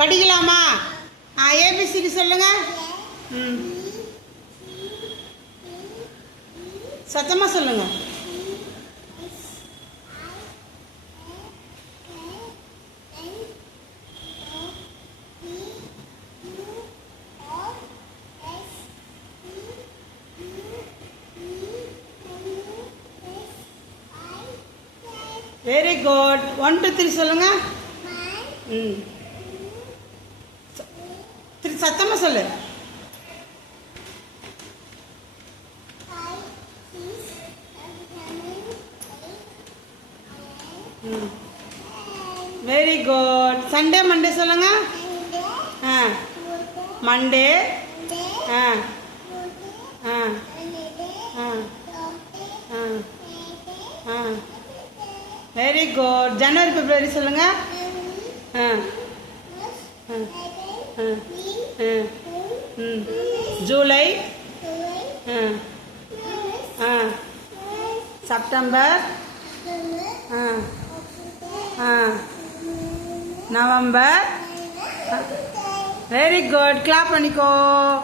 படிக்கலாமா? ஆ ஏபிசிடி சொல்லுங்க. ம். சத்தமாக சொல்லுங்க. Very good one two three சொல்லுங்க. ம். சத்தமாக சொல்லு. வெரி குட் சண்டே மண்டே சொல்லுங்க. ஆ. மண்டே ஆ. ஆ. ஆ. ஆ. ஆ. வெரி குட் ஜனவரி பிப்ரவரி சொல்லுங்க. ஆ. ஆ. ஆ. ஜூலை. ஆ. ஆ. செப்டம்பர். ஆ. ஆ. நவம்பர். Very good. கிளாப் பண்ணிக்கோ.